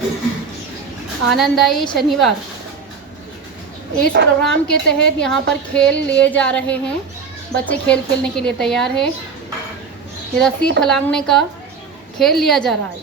आनंदाई शनिवार। इस प्रोग्राम के तहत यहाँ पर खेल लिए जा रहे हैं। बच्चे खेल खेलने के लिए तैयार है। रस्सी फलांगने का खेल लिया जा रहा है।